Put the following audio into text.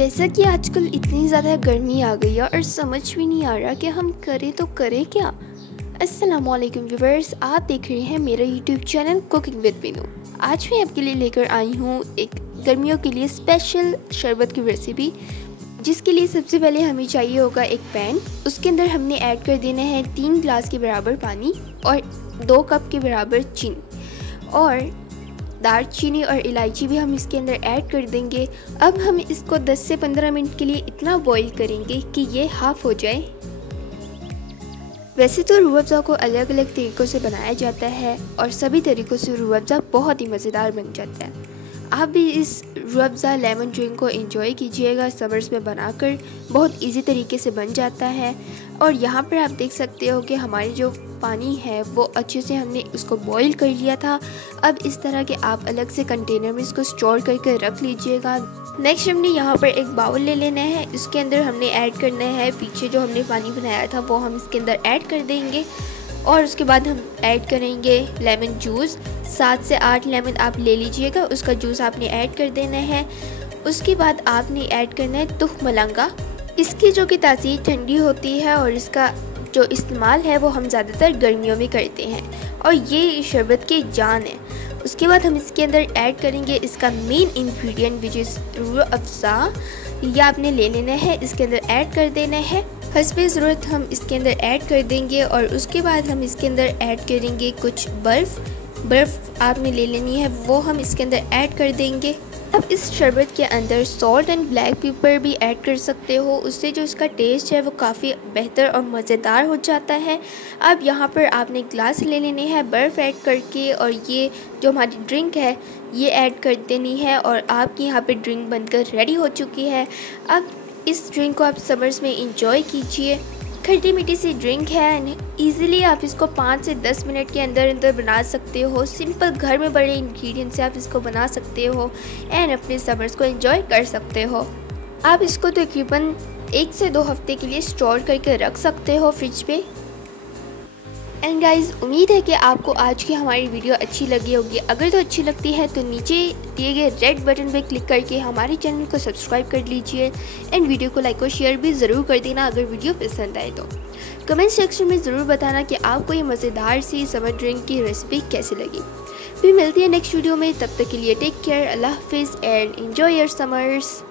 जैसा कि आजकल इतनी ज़्यादा गर्मी आ गई है और समझ भी नहीं आ रहा कि हम करें तो करें क्या। अस्सलामुअलैकुम व्यूवर्स, आप देख रहे हैं मेरा YouTube channel cooking with Meenu. आज मैं आपके लिए लेकर आई हूँ एक गर्मियों के लिए स्पेशल शरबत की रेसिपी, जिसके लिए सबसे पहले हमें चाहिए होगा एक पैन। उसके अंदर हमने ऐड कर देना है 3 गिलास के बराबर पानी और 2 कप के बराबर चीनी, और दालचीनी और इलायची भी हम इसके अंदर ऐड कर देंगे। अब हम इसको 10 से 15 मिनट के लिए इतना बॉईल करेंगे कि ये हाफ़ हो जाए। वैसे तो रूह अफ़ज़ा को अलग अलग तरीक़ों से बनाया जाता है और सभी तरीक़ों से रूह अफ़ज़ा बहुत ही मज़ेदार बन जाता है। आप भी इस रूह अफ़ज़ा लेमन ड्रिंक को एंजॉय कीजिएगा। समर्स में बनाकर बहुत इजी तरीके से बन जाता है। और यहाँ पर आप देख सकते हो कि हमारी जो पानी है वो अच्छे से हमने उसको बॉईल कर लिया था। अब इस तरह के आप अलग से कंटेनर में इसको स्टोर करके रख लीजिएगा। नेक्स्ट हमने यहाँ पर एक बाउल ले लेना है। इसके अंदर हमने ऐड करना है पीछे जो हमने पानी बनाया था वो हम इसके अंदर ऐड कर देंगे। और उसके बाद हम ऐड करेंगे लेमन जूस। 7 से 8 लेमन आप ले लीजिएगा, उसका जूस आपने ऐड कर देना है। उसके बाद आपने ऐड करना है तुख मलंगा। इसकी जो कि तासीर ठंडी होती है और इसका जो इस्तेमाल है वो हम ज़्यादातर गर्मियों में करते हैं और ये शरबत की जान है। उसके बाद हम इसके अंदर ऐड करेंगे इसका main ingredient which is Rooh Afza. यह आपने ले लेना है, इसके अंदर ऐड कर देना है। हस्बे ज़रूरत हम इसके अंदर ऐड कर देंगे और उसके बाद हम इसके अंदर ऐड करेंगे कुछ बर्फ़ आपने ले लेनी है, वो हम इसके अंदर ऐड कर देंगे। अब इस शरबत के अंदर सॉल्ट एंड ब्लैक पेपर भी ऐड कर सकते हो, उससे जो इसका टेस्ट है वो काफ़ी बेहतर और मज़ेदार हो जाता है। अब यहाँ पर आपने ग्लास ले लेने हैं बर्फ़ ऐड करके, और ये जो हमारी ड्रिंक है ये ऐड कर देनी है और आपकी यहाँ पे ड्रिंक बनकर रेडी हो चुकी है। अब इस ड्रिंक को आप समर्स में इंजॉय कीजिए। खट्टी मीठी सी ड्रिंक है एंड ईज़िली आप इसको 5 से 10 मिनट के अंदर बना सकते हो। सिंपल घर में बड़े इंग्रेडिएंट्स से आप इसको बना सकते हो एंड अपने समर्स को एंजॉय कर सकते हो। आप इसको तकरीबन 1 से 2 हफ्ते के लिए स्टोर करके रख सकते हो फ्रिज पे। एंड गाइज़, उम्मीद है कि आपको आज की हमारी वीडियो अच्छी लगी होगी। अगर तो अच्छी लगती है तो नीचे दिए गए रेड बटन पे क्लिक करके हमारे चैनल को सब्सक्राइब कर लीजिए एंड वीडियो को लाइक और शेयर भी ज़रूर कर देना अगर वीडियो पसंद आए तो। कमेंट सेक्शन में ज़रूर बताना कि आपको ये मज़ेदार सी समर ड्रिंक की रेसिपी कैसी लगी। फिर मिलती है नेक्स्ट वीडियो में, तब तक के लिए टेक केयर, अल्लाह हाफिज़ एंड एन्जॉय योर समर्स।